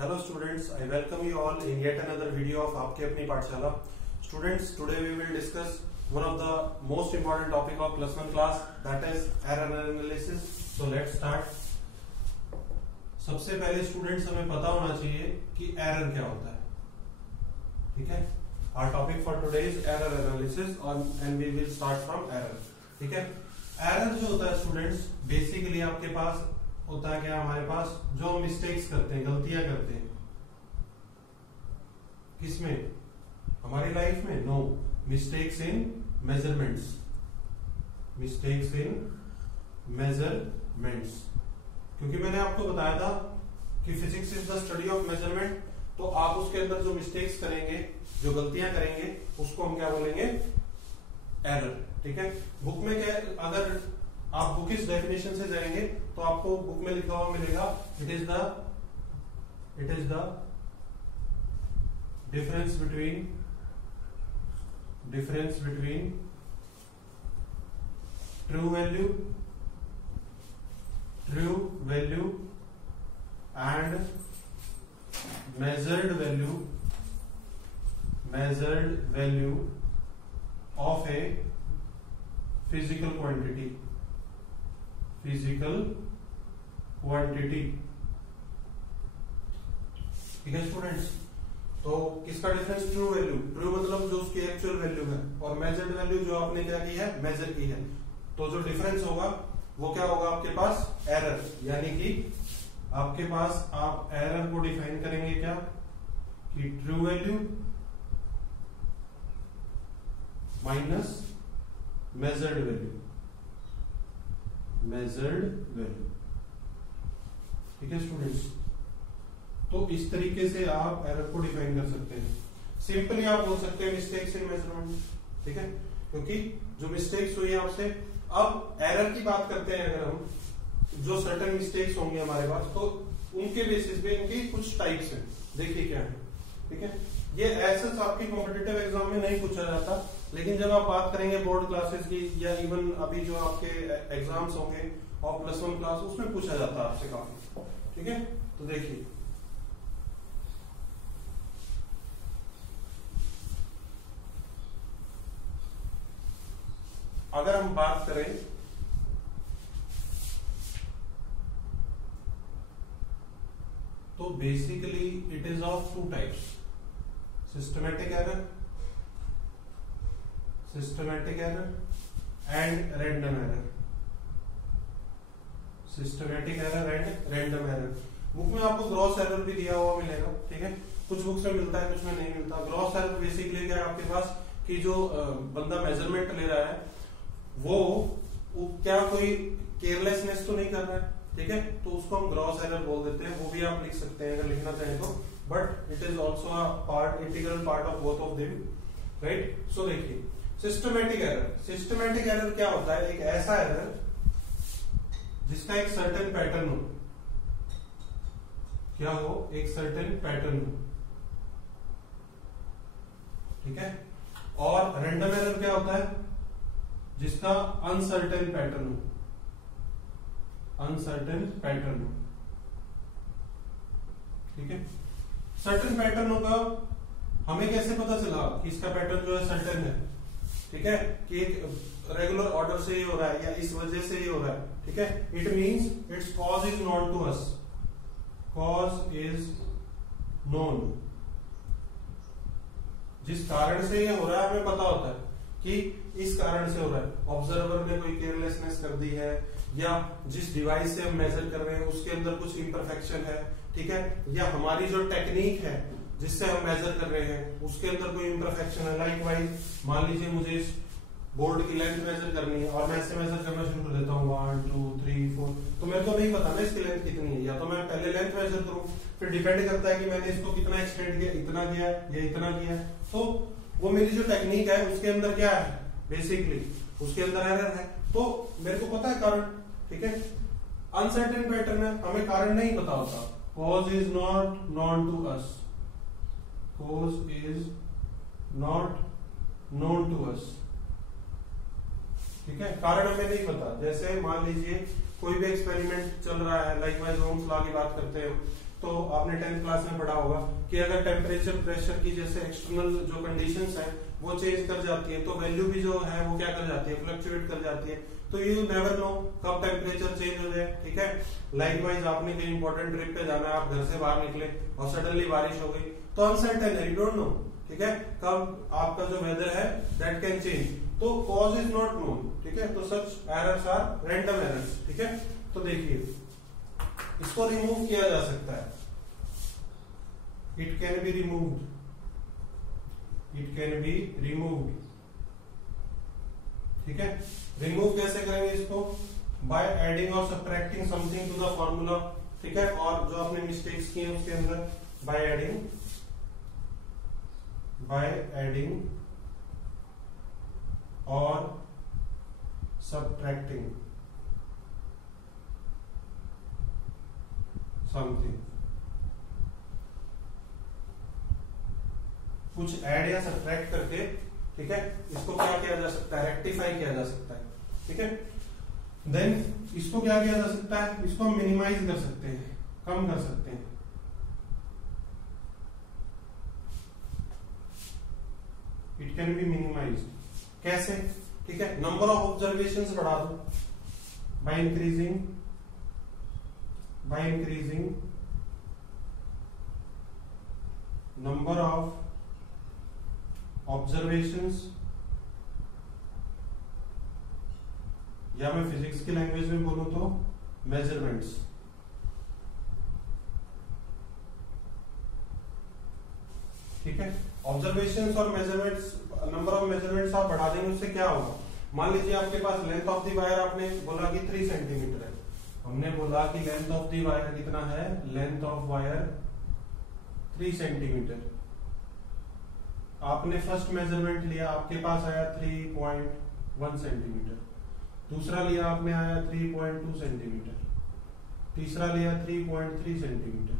Hello students, I welcome you all in yet another video of आपके अपनी पाठशाला. Students, today we will discuss one of the most important topic of plus one class, that is error analysis. So let's start. सबसे पहले students हमें पता होना चाहिए कि एरर क्या होता है. ठीक है, our topic for today is error analysis and we will start from error. ठीक है, एरर जो होता है स्टूडेंट्स बेसिकली आपके पास होता है क्या, हमारे पास जो मिस्टेक्स करते हैं, गलतियां करते हैं, किसमें, हमारी लाइफ में. No, mistakes in measurements, mistakes in measurements. क्योंकि मैंने आपको बताया था कि physics is the study of measurement, तो आप उसके अंदर जो मिस्टेक्स करेंगे, जो गलतियां करेंगे, उसको हम क्या बोलेंगे, एरर. ठीक है, बुक में क्या, अगर आप बुक इस डेफिनेशन से जाएंगे तो आपको बुक में लिखा हुआ मिलेगा, it is the difference between true value and measured value of a physical quantity. ठीक है स्टूडेंट्स, तो किसका डिफरेंस, ट्रू मतलब जो उसकी एक्चुअल वैल्यू है, और मेजर्ड वैल्यू जो आपने क्या की है, मेजर की है. तो जो डिफरेंस होगा वो क्या होगा आपके पास, एरर. यानी कि आपके पास आप एरर को डिफाइन करेंगे क्या, कि true value minus measured value. ठीक है स्टूडेंट्स, तो इस तरीके से आप एरर को डिफाइन कर सकते हैं. सिंपली आप बोल सकते हैं मिस्टेक्स इन मेजरमेंट. ठीक है, क्योंकि जो मिस्टेक्स हुई है आपसे, अब एरर की बात करते हैं. अगर हम जो सर्टेन मिस्टेक्स होंगे हमारे पास, तो उनके बेसिस पे इनकी कुछ टाइप्स हैं. देखिए क्या है. ठीक है, ये ऐसा आपके कॉम्पिटिटिव एग्जाम में नहीं पूछा जाता, लेकिन जब आप बात करेंगे बोर्ड क्लासेस की, या इवन अभी जो आपके एग्जाम्स होंगे और प्लस वन क्लास, उसमें पूछा जाता है आपसे काफी. ठीक है, तो देखिए अगर हम बात करें तो basically it is of two types, systematic error and random error. Systematic error and random error. Book में आपको ग्रॉस एरर भी दिया हुआ मिलेगा. ठीक है, कुछ बुक्स में मिलता है, कुछ में नहीं मिलता. ग्रॉस एरर बेसिकली क्या है आपके पास, कि जो बंदा मेजरमेंट ले रहा है वो क्या कोई केयरलेसनेस तो नहीं कर रहा है. ठीक है, तो उसको हम ग्रॉस एरर बोल देते हैं. वो भी आप लिख सकते हैं अगर लिखना चाहें तो, but it is also a part, integral part of both of them. Right, so देखिए सिस्टमैटिक एरर क्या होता है, एक ऐसा एरर जिसका एक सर्टेन पैटर्न हो. क्या हो, एक सर्टेन पैटर्न हो. ठीक है, और रैंडम एरर क्या होता है, जिसका अनसर्टेन पैटर्न हो. ठीक है, सर्टेन पैटर्न होगा. हमें कैसे पता चला कि इसका पैटर्न जो है सर्टेन है. ठीक है, कि एक रेगुलर ऑर्डर से ही हो रहा है, या इस वजह से ही हो रहा है. ठीक है, it means its cause is known to us. Cause is known, जिस कारण से ये हो रहा है हमें पता होता है कि इस कारण से हो रहा है. ऑब्जर्वर ने कोई केयरलेसनेस कर दी है, या जिस डिवाइस से हम मेजर कर रहे हैं उसके अंदर कुछ इम्परफेक्शन है. ठीक है, या हमारी जो टेक्निक है जिससे हम मेजर कर रहे हैं उसके अंदर कोई इम्परफेक्शन है. लाइकवाइज मान लीजिए मुझे इस बोर्ड की लेंथ मेजर करनी है और मैं इससे मेजर करना शुरू कर देता हूँ 1 2 3 4, तो मेरे को नहीं पता ना इसकी लेंथ कितनी है. या तो मैं पहले लेंथ मेजर करूं, फिर डिपेंड करता है कि मैंने इसको कितना एक्सटेंड किया, इतना किया या इतना किया. तो वो मेरी जो टेक्निक है उसके अंदर क्या है, बेसिकली उसके अंदर एरर है. तो मेरे को पता है कारण. ठीक है, अनसर्टेन पैटर्न है, हमें कारण नहीं पता होता. Cause is not known to us. ठीक है, कारण हमें नहीं पता. जैसे मान लीजिए कोई भी एक्सपेरिमेंट चल रहा है, लाइकवाइज ओम्स लॉ की बात करते हैं, तो आपने 10th क्लास में पढ़ा होगा कि अगर टेम्परेचर प्रेशर की जैसे एक्सटर्नल जो कंडीशंस है वो चेंज कर जाती है तो वैल्यू भी जो है वो क्या कर जाती है, फ्लक्चुएट कर जाती है। तो यू नेवर नो कब टेम्परेचर चेंज हो जाए, ठीक है। लाइकवाइज आपने कहीं इंपॉर्टेंट ट्रिप पे जाना है, आप घर से बाहर निकले और सडनली बारिश हो गई तो अनसर्टेन है, यू डोंट नो, ठीक है, कब आपका जो वेदर है दैट कैन चेंज, तो कॉज इज नॉट नोन, ठीक है। तो सच एरर्स आर रैंडम एरर्स, ठीक है। तो देखिए इसको रिमूव किया जा सकता है, it can be removed, it can be removed, ठीक है। रिमूव कैसे करेंगे इसको, बाय एडिंग और subtracting something to the formula, ठीक है। और जो आपने मिस्टेक्स किए उसके अंदर बाय एडिंग और सब्ट्रैक्टिंग समथिंग, कुछ ऐड या सब्ट्रैक्ट करके, ठीक है, इसको क्या किया जा सकता है, रेक्टिफाई किया जा सकता है, ठीक है। देन इसको क्या किया जा सकता है, इसको हम मिनिमाइज कर सकते हैं, कम कर सकते हैं, इट कैन बी मिनिमाइज्ड, कैसे, ठीक है। नंबर ऑफ ऑब्जर्वेशंस बढ़ा दो by increasing number of observations, या मैं फिजिक्स की लैंग्वेज में बोलूं तो मेजरमेंट्स, ठीक है। ऑब्जर्वेशंस और मेजरमेंट्स, नंबर ऑफ मेजरमेंट्स आप बढ़ा देंगे, उससे क्या होगा, मान लीजिए आपके पास लेंथ ऑफ द वायर आपने बोला कि 3 सेंटीमीटर है, हमने बोला कि लेंथ ऑफ द वायर कितना है, लेंथ ऑफ वायर 3 सेंटीमीटर, आपने फर्स्ट मेजरमेंट लिया, आपके पास आया 3.1 सेंटीमीटर, दूसरा लिया आपने आया 3.2 सेंटीमीटर, तीसरा लिया 3.3 सेंटीमीटर,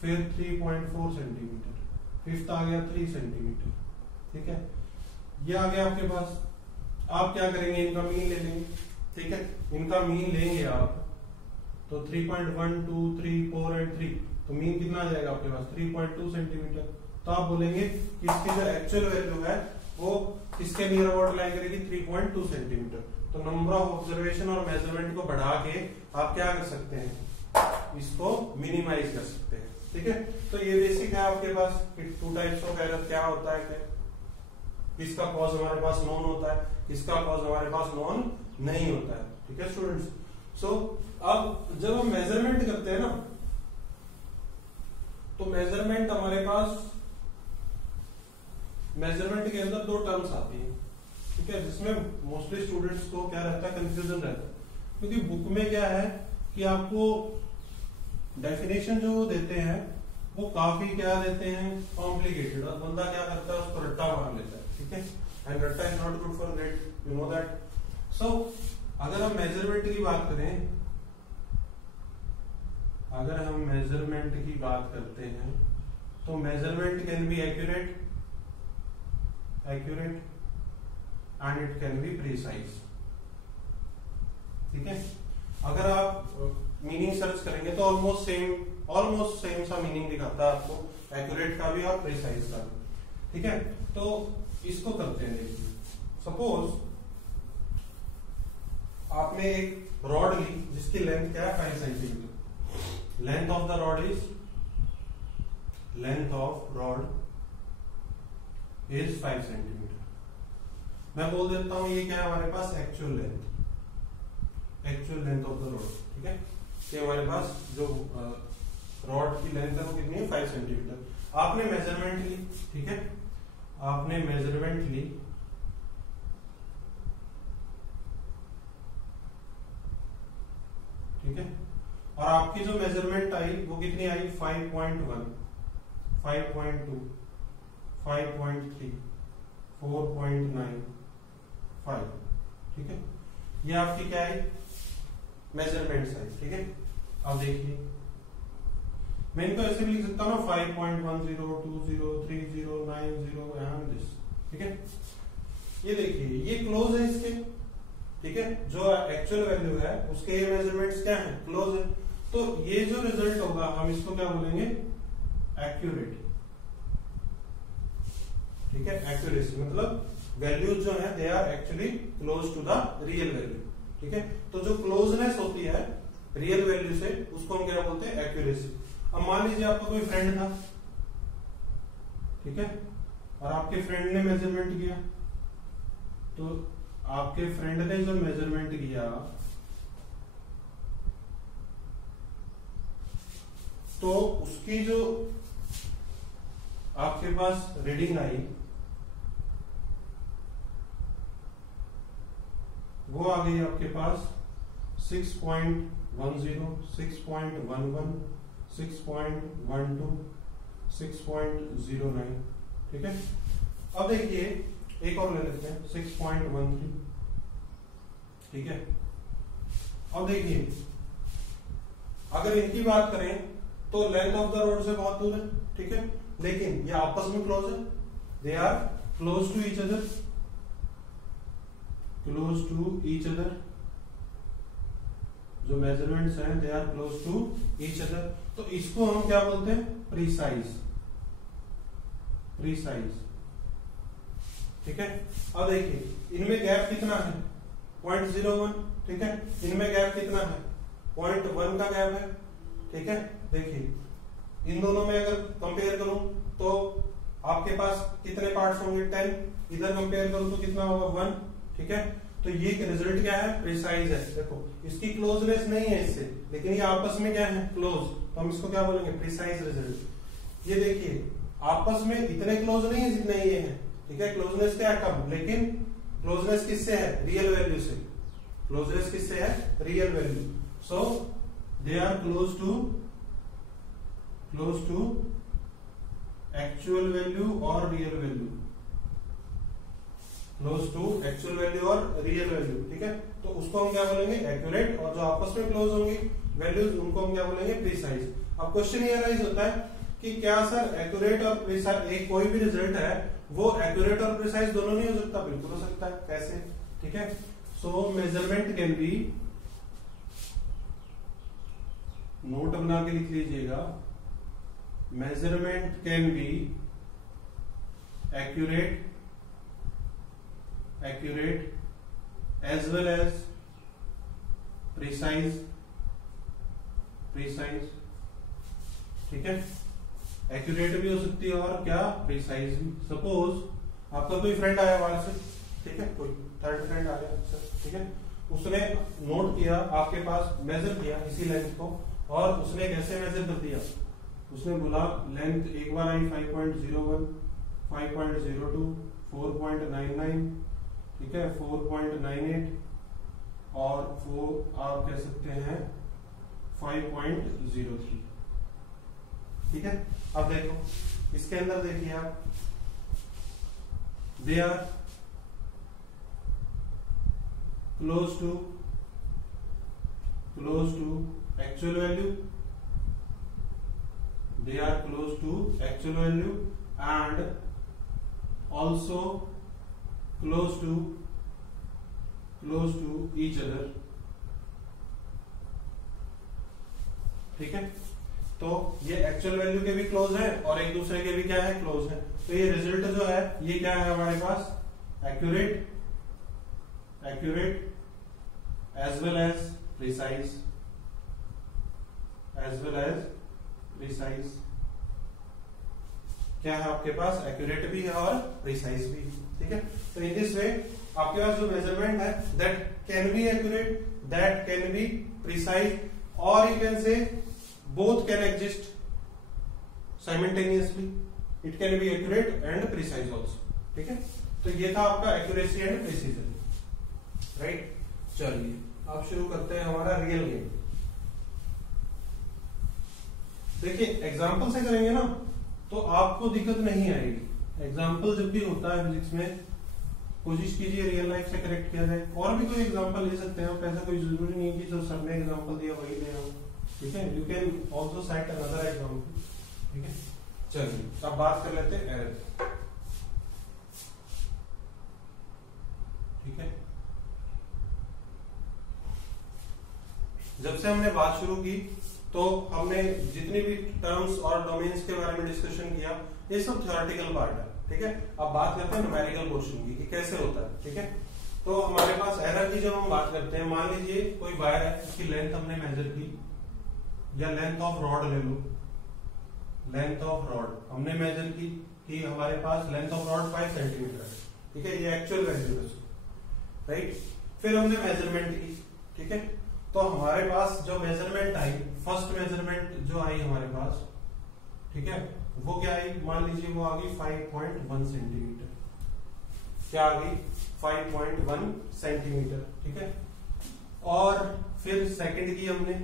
फिर 3.4 सेंटीमीटर, फिफ्थ आ गया 3 सेंटीमीटर, ठीक है। ये आ गया आपके पास, आप क्या करेंगे, इनका मीन ले लेंगे, ठीक है। इनका मीन लेंगे आप तो 3.1, 2, 3, 4 एंड 3, तो मीन कितना आ जाएगा आपके पास 3.2 सेंटीमीटर। तो आप बोलेंगे कि इसकी जो एक्चुअल वैल्यू है वो किसके नियर अबाउट लाई करेगी, 3.2 सेंटीमीटर। तो नंबर ऑफ ऑब्जर्वेशन और मेजरमेंट को बढ़ा के आप क्या कर सकते हैं, इसको मिनिमाइज कर सकते हैं, ठीक है। तो ये बेसिक है आपके पास, 2 टाइप्स ऑफ एरर क्या होता है, किसका कॉज हमारे पास नॉन होता है, किसका कॉज हमारे पास नॉन नहीं होता है, ठीक है स्टूडेंट्स। सो अब जब हम मेजरमेंट करते हैं ना, तो मेजरमेंट हमारे पास, मेजरमेंट के अंदर 2 टर्म्स आती हैं, ठीक है, जिसमें मोस्टली स्टूडेंट्स को क्या रहता है, कंफ्यूजन रहता है, क्योंकि बुक में क्या है कि आपको डेफिनेशन जो देते हैं वो काफी क्या देते हैं, कॉम्प्लिकेटेड, और बंदा क्या करता है उसको रट्टा मार लेता है, ठीक है, एंड रट्टा is not good for grade, you know that. So अगर हम मेजरमेंट की बात करें, अगर हम मेजरमेंट की बात करते हैं तो measurement can be accurate and it can be precise, ठीक है। अगर आप मीनिंग सर्च करेंगे तो ऑलमोस्ट सेम सा मीनिंग दिखाता है आपको, एक्यूरेट का भी और प्रिसाइज का भी, ठीक है। तो इसको करते हैं, देखिए सपोज आपने एक रॉड ली जिसकी लेंथ क्या है 5 centimetre, length of the rod is 5 centimetre. मैं बोल देता हूं ये क्या है हमारे पास, actual length of the rod, ठीक है। ये हमारे पास जो रॉड की लेंथ है वो कितनी है, 5 सेंटीमीटर। आपने मेजरमेंट ली, ठीक है, आपने मेजरमेंट ली, ठीक है, और आपकी जो मेजरमेंट आई वो कितनी आई, 5.1, 5.2, 5.3, 4.9, 5, ठीक है। ये आपकी क्या है, मेजरमेंट साइज, ठीक है। अब देखिए मैं इनको ऐसे भी लिख सकता हूँ ना, 5.10, 20, 30, 90 एंड दिस, ठीक है। ये देखिए ये क्लोज है इसके, ठीक है, जो एक्चुअल वैल्यू है उसके ये मेजरमेंट्स क्या है, क्लोज है। तो तो ये जो रिजल्ट होगा हम इसको क्या बोलेंगे, एक्यूरेट। ठीक है, एक्यूरेसी मतलब वैल्यूज जो है they are actually close to the real value. ठीक है, तो जो क्लोजनेस होती है रियल वैल्यू से उसको हम क्या बोलते हैं, एक्यूरेसी। अब मान लीजिए आपका कोई फ्रेंड था, ठीक है, और आपके फ्रेंड ने मेजरमेंट किया, तो आपके फ्रेंड ने जो मेजरमेंट किया तो उसकी जो आपके पास रीडिंग आई वो आ गई आपके पास 6.10, 6.11, 6.12, 6.09। ठीक है, अब देखिए एक और ले लेते हैं 6.13। ठीक है, अब देखिए अगर इनकी बात करें तो लेंथ ऑफ द रोड से बहुत दूर है। ठीक है, लेकिन ये आपस में क्लोज है, they are close to each other, close to each other. जो मेजरमेंट्स हैं they are close to each other, तो इसको हम क्या बोलते हैं, प्रीसाइज। प्रीसाइज। ठीक है, अब देखिए इनमें गैप कितना है, 0.01। ठीक है, इनमें गैप कितना है, 0.1 का गैप है। ठीक है, देखिए इन दोनों में अगर कंपेयर करूं तो आपके पास कितने पार्ट्स होंगे, 10। इधर कंपेयर करूं तो कितना होगा, 1। ठीक है, तो ये रिजल्ट क्या है, प्रिसाइज है। देखो इसकी क्लोजनेस नहीं है इससे, लेकिन ये आपस में क्या है, क्लोज, तो हम इसको क्या बोलेंगे, प्रिसाइज रिजल्ट। ये देखिए आपस में इतने क्लोज नहीं है जितने ये है। ठीक है, क्लोजनेस क्या कम, लेकिन क्लोजनेस किससे है, रियल वैल्यू से। क्लोजनेस किससे है, real value. So they are close to actual value और real value, close to actual value और रियल वैल्यू। ठीक है, तो उसको हम क्या बोलेंगे, एक्यूरेट, और जो आपस में क्लोज होंगी वैल्यूज उनको हम क्या बोलेंगे, प्रीसाइज। अब क्वेश्चन ये राइज होता है कि क्या सर एक्यूरेट और प्रीसाइज, एक कोई भी रिजल्ट है वो एक्यूरेट और प्रीसाइज दोनों नहीं हो सकता? बिल्कुल हो सकता है। कैसे? ठीक है, सो मेजरमेंट कैन बी, नोट बना के लिख लीजिएगा, measurement can be accurate as well as precise। ठीक है, एक्यूरेट भी हो सकती है और क्या, प्रिसाइज भी। सपोज आपका कोई फ्रेंड आया बाहर से, ठीक है, कोई थर्ड फ्रेंड आ गया, ठीक है, उसने नोट किया आपके पास, मेजर किया इसी लेंथ को, और उसने कैसे मेजर कर दिया, उसने बोला लेंथ एक बार आई 5.01, 5.02, 4.99, ठीक है, 4.98 और 4 आप कह सकते हैं 5.03। ठीक है, अब देखो इसके अंदर देखिए आप, they are close to actual value, they are close to actual value and also close to each other। ठीक है, तो ये एक्चुअल वैल्यू के भी क्लोज है और एक दूसरे के भी क्या है, क्लोज है। तो ये रिजल्ट जो है ये क्या है हमारे पास, accurate as well as precise, क्या है आपके पास, एक्यूरेट भी है और प्रिसाइज भी। ठीक है, तो इन दिस वे आपके पास जो मेजरमेंट है that can be accurate, that can be precise, और you can say both can exist simultaneously, it can be accurate and precise also. ठीक है, तो ये था आपका एक्यूरेसी एंड प्रिसीजन, राइट। चलिए अब शुरू करते हैं हमारा रियल गेम। देखिए एग्जाम्पल से करेंगे ना तो आपको दिक्कत नहीं आएगी। एग्जाम्पल जब भी होता है फिजिक्स में, कोशिश कीजिए रियल लाइफ से करेक्ट किया जाए। और भी कोई एग्जाम्पल ले सकते हैं आप, ऐसा कोई जरूरी नहीं है कि जो सर ने एग्जाम्पल दिया वही ले आओ। ठीक है, you can also site another example. ठीक है, चलिए अब बात कर लेते हैं एरर। ठीक है, जब से हमने बात शुरू की तो हमने जितनी भी टर्म्स और डोमेन्स के बारे में डिस्कशन किया, ये सब थ्योरेटिकल पार्ट है, ठीक है। अब बात करते हैं न्यूमेरिकल पोर्शन की कि कैसे होता है, ठीक है। तो हमारे पास एरर की जब हम बात करते हैं, मान लीजिए कोई वायर है, इसकी लेंथ हमने मेजर की, या लेंथ ऑफ रॉड ले लो, लेंथ ऑफ रॉड हमने मेजर की कि हमारे पास लेंथ ऑफ रॉड 5 सेंटीमीटर है, ठीक है, ये एक्चुअल वैल्यू है, राइट। फिर हमने मेजरमेंट की, ठीक है। तो हमारे पास जो मेजरमेंट आई, फर्स्ट मेजरमेंट जो आई हमारे पास, ठीक है, वो क्या आई, मान लीजिए वो आ गई 5.1 सेंटीमीटर, क्या आ गई 5.1 सेंटीमीटर, ठीक है। और फिर सेकंड की हमने,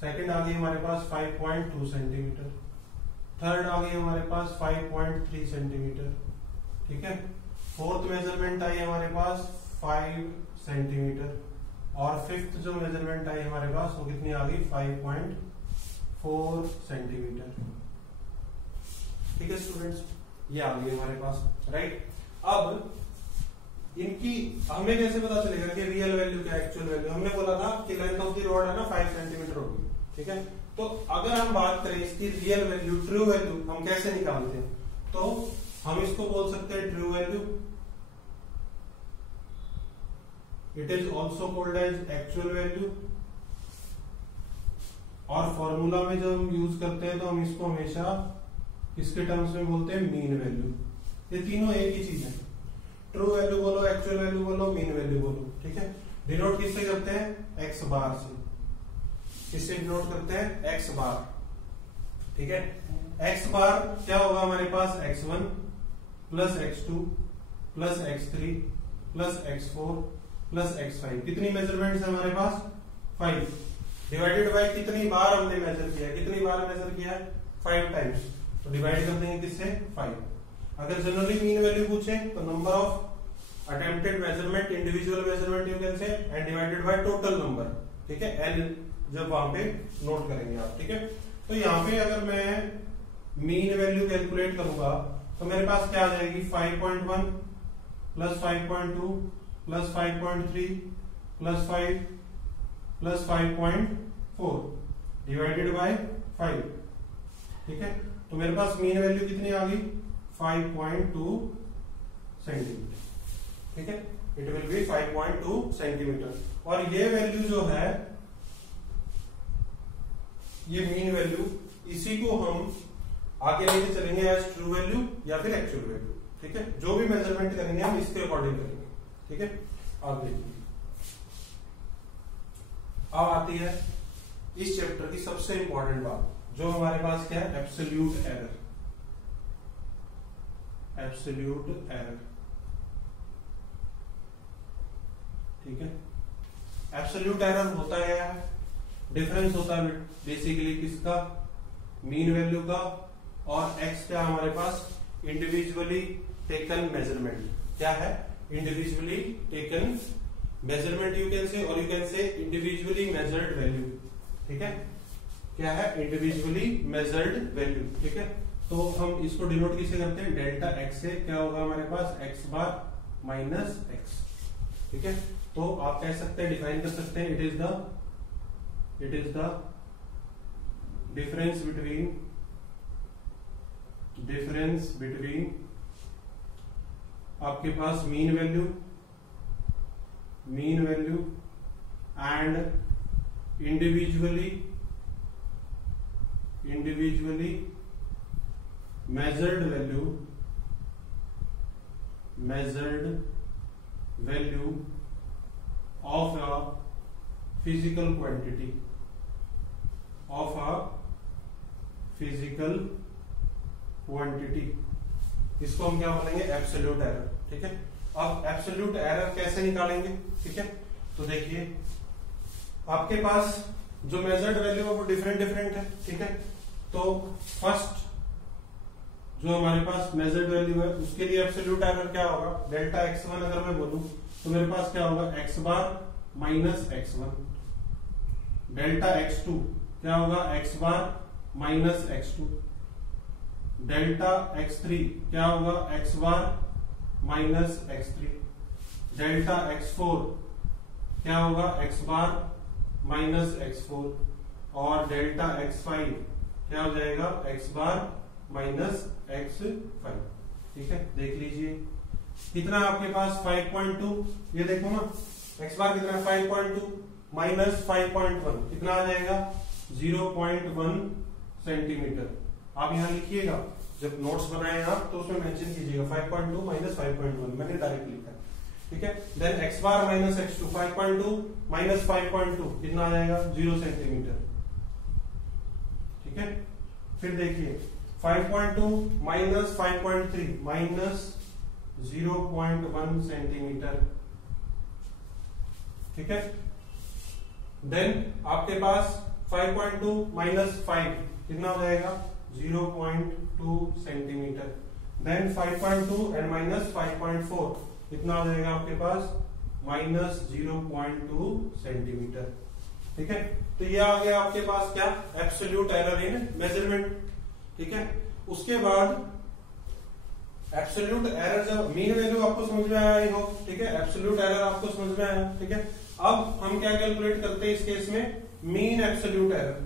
सेकंड आ गई हमारे पास 5.2 सेंटीमीटर, थर्ड आ गई हमारे पास 5.3 सेंटीमीटर, ठीक है। फोर्थ मेजरमेंट आई हमारे पास 5 सेंटीमीटर, और फिफ्थ जो मेजरमेंट आई हमारे पास वो कितनी आ गई 5.4 सेंटीमीटर, ठीक है स्टूडेंट्स, ये आ गई हमारे पास, राइट। अब इनकी हमें कैसे पता चलेगा कि रियल वैल्यू क्या है, एक्चुअल वैल्यू? हमने बोला था कि लेंथ ऑफ द रॉड है ना 5 सेंटीमीटर होगी, ठीक है। तो अगर हम बात करें इसकी रियल वैल्यू, ट्रू वैल्यू हम कैसे निकालते हैं, तो हम इसको बोल सकते हैं true value, it is also called as actual value, और फॉर्मूला में जब हम यूज करते हैं तो हम इसको हमेशा किसके टर्म्स में बोलते हैं, मीन वैल्यू। ये तीनों एक ही चीज है, ट्रू वैल्यू बोलो, एक्चुअल वैल्यू बोलो, मीन वैल्यू बोलो, ठीक है। डिनोट किससे करते हैं, एक्स बार से, किससे डिनोट करते हैं, एक्स बार, ठीक है। एक्स बार क्या होगा हमारे पास, x1 plus x2 plus x3 plus x4 plus x5, कितनी मेजरमेंट्स है हमारे पास, 5, डिवाइडेड बाय कितनी बार हमने मेजर किया है, कितनी बार मेजर किया है, 5 टाइम्स, तो डिवाइड कर देंगे किससे, 5। अगर जनरली मीन वैल्यू पूछे तो number of attempted measurement, individual measurement you can से, and divided by total number, ठीक है, एन जब वहां पे नोट करेंगे आप, ठीक है। तो यहाँ पे अगर मैं मीन वैल्यू कैलकुलेट करूंगा तो मेरे पास क्या आ जाएगी, 5.1 plus 5.2 plus 5.3 plus 5 plus 5.4 divided by 5, ठीक है। तो मेरे पास मीन वैल्यू कितनी आ गई, 5.2 सेंटीमीटर, ठीक है, इट विल बी 5.2 सेंटीमीटर। और ये वैल्यू जो है, ये मीन वैल्यू, इसी को हम आगे लेके चलेंगे एज ट्रू वैल्यू या फिर एक्चुअल वैल्यू, ठीक है। जो भी मेजरमेंट करेंगे हम इसके अकॉर्डिंग करेंगे, ठीक है। अब देखिए, अब आती है इस चैप्टर की सबसे इंपॉर्टेंट बात, जो हमारे पास क्या है, एब्सोल्यूट एरर, एब्सोल्यूट एरर, ठीक है। एब्सोल्यूट एरर होता है, डिफरेंस होता है बेसिकली किसका, मीन वैल्यू का, और एक्स क्या हमारे पास, इंडिविजुअली टेकन मेजरमेंट, क्या है, individually taken measurement you can say, और you can say individually measured value, ठीक है, क्या है, इंडिविजुअली मेजर्ड वैल्यू, ठीक है। तो हम इसको डिनोट किससे करते हैं, डेल्टा एक्स से, क्या होगा हमारे पास, एक्स बार माइनस एक्स, ठीक है। तो आप कह सकते हैं, डिफाइन कर सकते हैं, it is the difference between आपके पास mean value and individually measured value of a physical quantity, इसको हम क्या बोलेंगे, एब्सोल्यूट एरर, ठीक है। अब एब्सोल्यूट एरर कैसे निकालेंगे, ठीक है। तो देखिए, आपके पास जो मेजर्ड वैल्यू है वो डिफरेंट है, ठीक है। तो फर्स्ट जो हमारे पास मेजर्ड वैल्यू है उसके लिए एब्सोल्यूट एरर क्या होगा, डेल्टा x1 अगर मैं बोलूं तो मेरे पास क्या होगा, x बार माइनस x1, डेल्टा x2 क्या होगा, x बार माइनस x2, डेल्टा x3 क्या होगा, x बार माइनस x3, डेल्टा x4 क्या होगा, x बार माइनस x4, और डेल्टा x5 क्या हो जाएगा, x बार माइनस x5। ठीक है, देख लीजिए कितना आपके पास 5.2, ये देखो ना x बार कितना है 5.2 माइनस 5.1 कितना आ जाएगा 0.1 सेंटीमीटर। आप यहाँ लिखिएगा, जब नोट्स बनाए आप तो उसमें मेंशन कीजिएगा 5.2 माइनस 5.1, मैंने डायरेक्ट लिखा है। ठीक है, देन x बार माइनस x2 5.2 माइनस 5.2 कितना आ जाएगा 0 सेंटीमीटर। ठीक है, फिर देखिए 5.2 माइनस 5.3 माइनस 0.1 सेंटीमीटर। ठीक है, देन आपके पास 5.2 माइनस 5 कितना हो जाएगा 0.2 सेंटीमीटर। देन 5.2 एंड माइनस 5.4 कितना हो जाएगा आपके पास माइनस 0.2 सेंटीमीटर। ठीक है, तो ये आ गया आपके पास क्या, एब्सोल्यूट एरर इन मेजरमेंट। ठीक है, उसके बाद एब्सोल्यूट एरर, जब मीन वैल्यू आपको समझ में आया ही हो, ठीक है, एब्सोल्यूट एरर आपको समझ में आया। ठीक है, अब हम क्या कैलकुलेट करते हैं इस केस में, मीन एब्सोल्यूट एरर।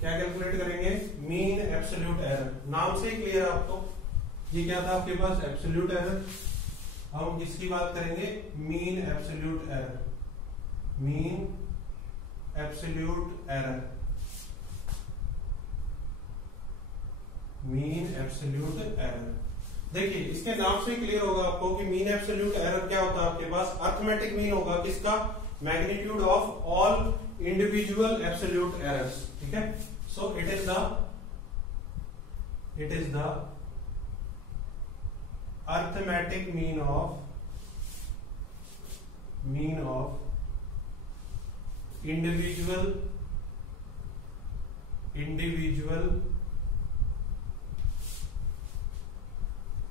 क्या कैलकुलेट करेंगे, मीन एब्सोल्यूट एरर। नाम से ही क्लियर है आपको, ये क्या था आपके पास एब्सोल्यूट एरर। हम किसकी बात करेंगे, mean absolute error, mean absolute error, mean absolute error. देखिए इसके नाम से क्लियर होगा आपको कि मीन एब्सोल्यूट एरर क्या होता है आपके पास, अर्थमेटिक मीन होगा किसका, magnitude of all individual absolute errors. ठीक है, so it is the arithmetic mean of individual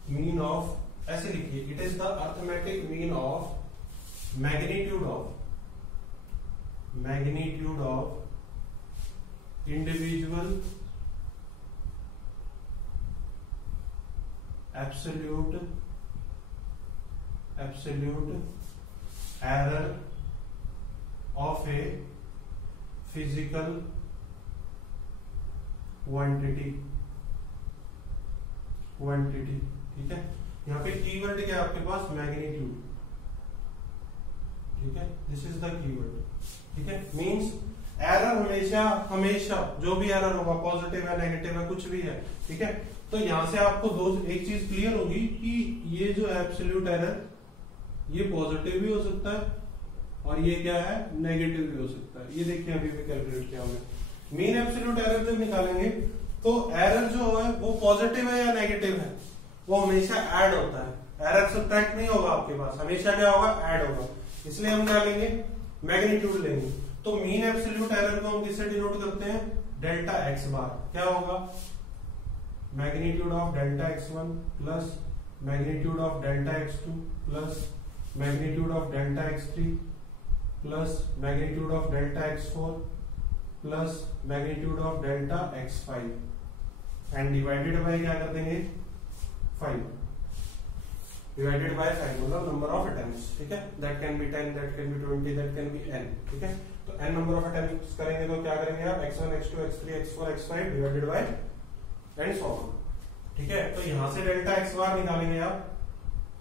mean of, ऐसे लिखिए, it is the arithmetic mean of magnitude of individual absolute error of a physical quantity. ठीक है, यहाँ पे keyword क्या है आपके पास, मैग्नीट्यूड। ठीक है, दिस इज द कीवर्ड। ठीक है, मींस एरर हमेशा जो भी एरर होगा, पॉजिटिव है नेगेटिव है कुछ भी है। ठीक है, तो यहां से आपको एक चीज क्लियर होगी कि ये जो एब्सोल्यूट एरर ये पॉजिटिव भी हो सकता है और ये क्या है नेगेटिव भी हो सकता है। ये देखिए अभी भी कैलकुलेट किया हमने। मीन एब्सोल्यूट एरर जब निकालेंगे तो एरर जो है वो पॉजिटिव है या नेगेटिव है, वो हमेशा ऐड होता है। एरर सब्ट्रैक्ट नहीं होगा आपके पास, हमेशा क्या होगा, ऐड होगा। इसलिए हम क्या लेंगे, मैग्नीट्यूड लेंगे। तो मीन एब्सोल्यूट एरर को हम किससे डिनोट करते हैं, डेल्टा एक्स बार। क्या होगा, magnitude of delta x1 plus magnitude of delta x2 plus magnitude of delta x3 plus magnitude of delta x4 plus magnitude of delta x5 and divided by क्या कर देंगे 5, डिवाइडेड बाय 5 मतलब number of attempts. ठीक है, that can B 10, that can B 20, that can B n। ठीक है, तो n number of attempts करेंगे तो क्या करेंगे आप, x1 x2 x3 x4 x5 divided by and so on. ठीक है, तो यहां से डेल्टा एक्स बार निकालेंगे आप,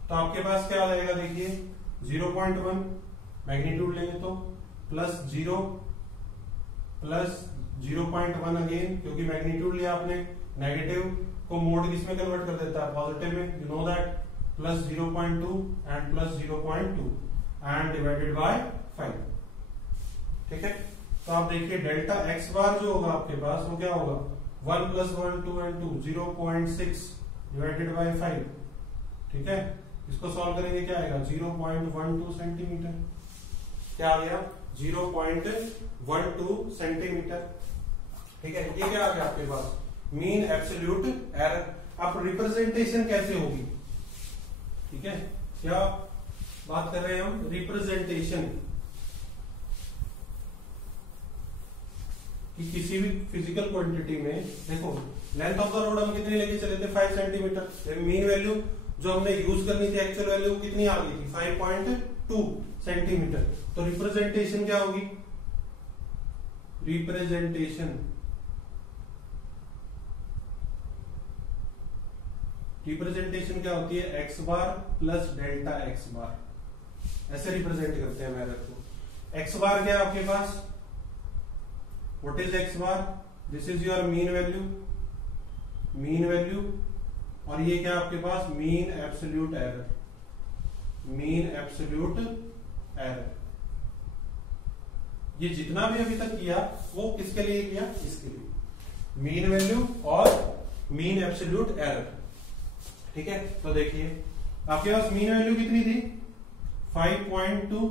तो आपके पास क्या आ जाएगा, देखिए 0.1 मैग्नीट्यूड लेंगे तो प्लस 0 प्लस 0.1 अगेन, क्योंकि मैग्नीट्यूड लिया आपने, नेगेटिव को मोड किस में कन्वर्ट कर देता है, पॉजिटिव में, you know that, plus 0.2 and plus 0.2 and divided by 5। ठीक है, तो आप देखिए डेल्टा एक्स बार जो होगा आपके पास वो क्या होगा, 1 प्लस 1 2 एंड 2 0.6 डिवाइडेड बाय 5। ठीक है, इसको सॉल्व करेंगे क्या आएगा, 0.12 सेंटीमीटर। क्या आ गया, 0.12 सेंटीमीटर। ठीक है, ये क्या आ गया आपके पास, मीन एब्सोल्यूट एरर। अब रिप्रेजेंटेशन कैसे होगी, ठीक है, क्या बात कर रहे हैं हम, रिप्रेजेंटेशन कि किसी भी फिजिकल क्वांटिटी में, देखो लेंथ ऑफ द रोड हम कितनी लेके चले थे, 5 सेंटीमीटर। मीन वैल्यू जो हमने यूज करनी थी, एक्चुअल वैल्यू कितनी आ गई थी, 5.2 सेंटीमीटर। तो रिप्रेजेंटेशन क्या होगी, रिप्रेजेंटेशन क्या होती है, एक्स बार प्लस डेल्टा एक्स बार, ऐसे रिप्रेजेंट करते हैं मेरे को। एक्स बार क्या है आपके पास, what is x bar, this is your mean value, और ये क्या आपके पास मीन एब्सोल्यूट एरर। ये जितना भी अभी तक किया वो किसके लिए किया, इसके लिए, मीन वैल्यू और मीन एब्सोल्यूट एरर। ठीक है, तो देखिए आपके पास मीन वैल्यू कितनी थी 5.2,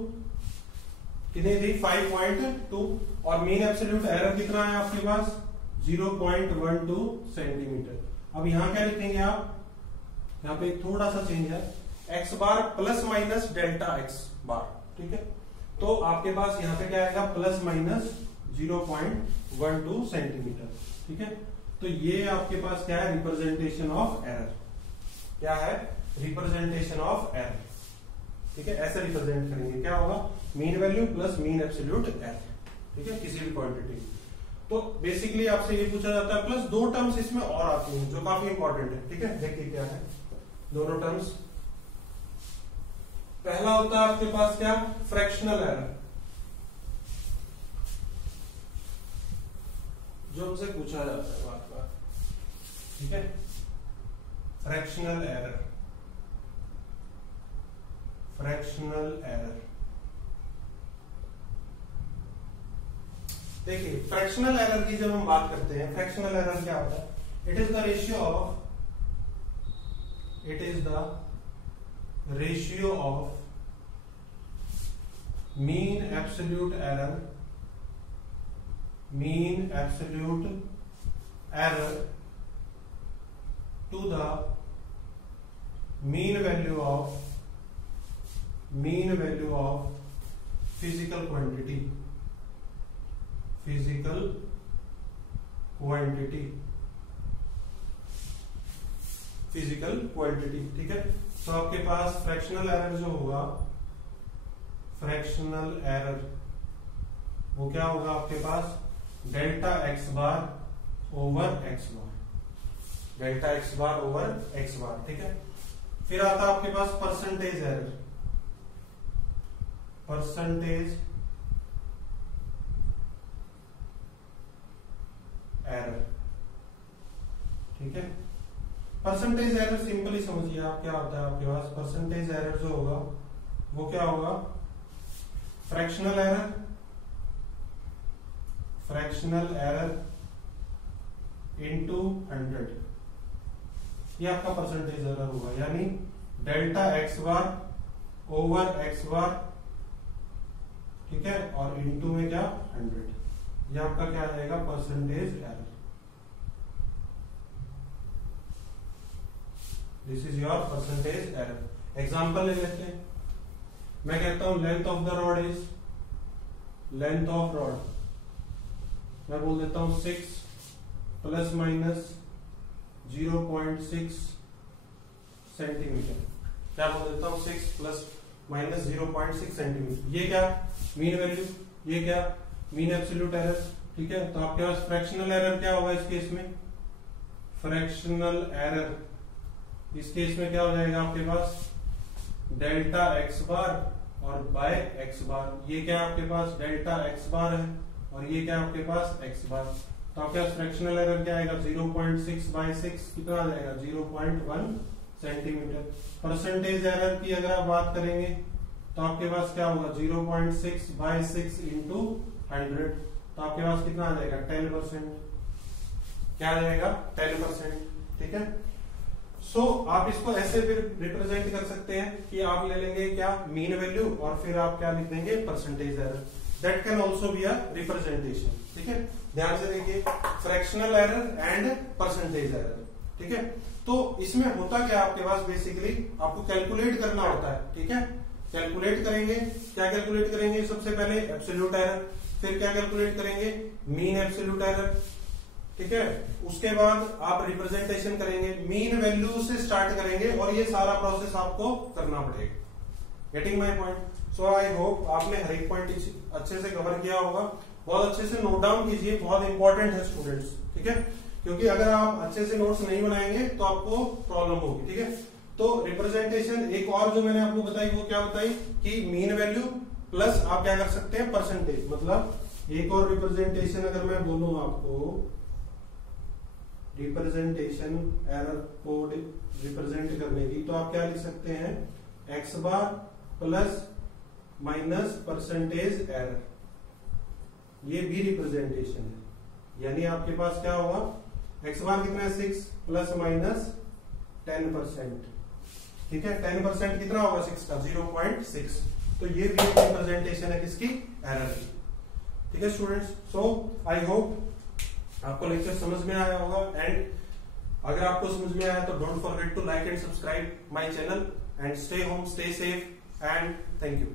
कितनी थी 5.2, और मीन एब्सोल्यूट एरर कितना है आपके पास 0.12 सेंटीमीटर। अब यहां क्या लिखेंगे आप, यहां पे थोड़ा सा चेंज है, एक्स बार प्लस माइनस डेल्टा एक्स बार। ठीक है, तो आपके पास यहां पे क्या आएगा प्लस माइनस 0.12 सेंटीमीटर। ठीक है, तो ये आपके पास क्या है, रिप्रेजेंटेशन ऑफ एरर। क्या है, रिप्रेजेंटेशन ऑफ एरर। ठीक है, ऐसे रिप्रेजेंट करेंगे, क्या होगा mean value plus mean absolute error. ठीक है, किसी भी क्वांटिटी। तो बेसिकली आपसे ये पूछा जाता है, प्लस दो टर्म्स इसमें और आती हैं जो काफी इंपॉर्टेंट है। ठीक है, देखिए क्या है दोनों टर्म्स। पहला होता है आपके पास क्या, फ्रैक्शनल एरर, जो हमसे पूछा जाता है बार बार। ठीक है, फ्रैक्शनल एरर, देखिए फ्रैक्शनल एरर की जब हम बात करते हैं, फ्रैक्शनल एरर क्या होता है, it is the ratio of mean absolute error to the mean value of physical quantity. ठीक है, तो आपके पास फ्रैक्शनल एरर जो होगा, वो क्या होगा आपके पास डेल्टा एक्स बार ओवर एक्स बार। ठीक है, फिर आता है आपके पास परसेंटेज एरर, ठीक है, परसेंटेज एरर सिंपली समझिए आप, क्या होता है आपके पास परसेंटेज एरर जो होगा वो क्या होगा, फ्रैक्शनल एरर इनटू 100, ये आपका परसेंटेज एरर होगा, यानी डेल्टा एक्स बार ओवर एक्स बार। ठीक है, और इनटू में क्या 100, ये आपका क्या आ जाएगा percentage error. This is your percentage error. Example ले लेते हैं, मैं कहता हूं length of the rod is, मैं बोल देता हूं 6 प्लस माइनस 0.6 सेंटीमीटर। क्या बोल देता हूं 6 प्लस माइनस 0.6 सेंटीमीटर। ये क्या मीन वैल्यू, ये क्या मीन एब्सोल्यूट एरर। ठीक है, तो आपके पास फ्रैक्शनल एरर क्या होगा इस केस में, फ्रैक्शनल एरर इस केस में क्या हो जाएगा आपके पास डेल्टा एक्स बार और बाय एक्स बार। ये क्या आपके पास डेल्टा एक्स बार है और ये क्या आपके पास एक्स बार। तो आपके पास फ्रैक्शनल एरर क्या आएगा 0.6 बाय 6 कितना आ जाएगा 0.1 सेंटीमीटर। परसेंटेज एरर की अगर आप बात करेंगे तो आपके पास क्या होगा 0.6 बाय 6 इंटू 100, तो आपके पास कितना आ जाएगा 10%। क्या आ जाएगा 10%। ठीक है, सो आप इसको ऐसे फिर रिप्रेजेंट कर सकते हैं कि आप ले लेंगे क्या मीन वैल्यू और फिर आप क्या लिख देंगे percentage error. That can also be a representation. ठीक है, ध्यान से देखिए fractional error and percentage error. ठीक है, तो इसमें होता क्या आपके पास बेसिकली आपको कैलकुलेट करना होता है। ठीक है, कैलकुलेट करेंगे, क्या कैलकुलेट करेंगे सबसे पहले एब्सोल्यूट एरर, फिर क्या कैलकुलेट करेंगे मीन एब्सोल्यूट एरर। ठीक है, उसके बाद आप रिप्रेजेंटेशन करेंगे, मीन वैल्यू से स्टार्ट करेंगे और ये सारा प्रोसेस आपको करना पड़ेगा। Getting my point. So I hope आपने हर एक पॉइंट अच्छे से कवर किया होगा बहुत अच्छे से नोट डाउन कीजिए, बहुत इंपॉर्टेंट है स्टूडेंट्स, ठीक है, क्योंकि अगर आप अच्छे से नोट्स नहीं बनाएंगे तो आपको प्रॉब्लम होगी, ठीक है। तो रिप्रेजेंटेशन एक और जो मैंने आपको बताई वो क्या बताई कि मीन वैल्यू प्लस आप क्या कर सकते हैं परसेंटेज, मतलब एक और रिप्रेजेंटेशन अगर मैं बोलूं आपको, रिप्रेजेंटेशन एरर को रिप्रेजेंट करने की, तो आप क्या लिख सकते हैं एक्स बार प्लस माइनस परसेंटेज एरर, ये भी रिप्रेजेंटेशन है। यानी आपके पास क्या होगा एक्स बार कितना है 6 प्लस माइनस 10%, ठीक है, 10% कितना होगा 6 का 0.6, तो ये भी एक रिप्रेजेंटेशन है किसकी एरर की, ठीक है स्टूडेंट्स। सो आई होप आपको लेक्चर समझ में आया होगा, एंड अगर आपको समझ में आया तो don't forget to like and subscribe my channel and stay home, stay safe and thank you.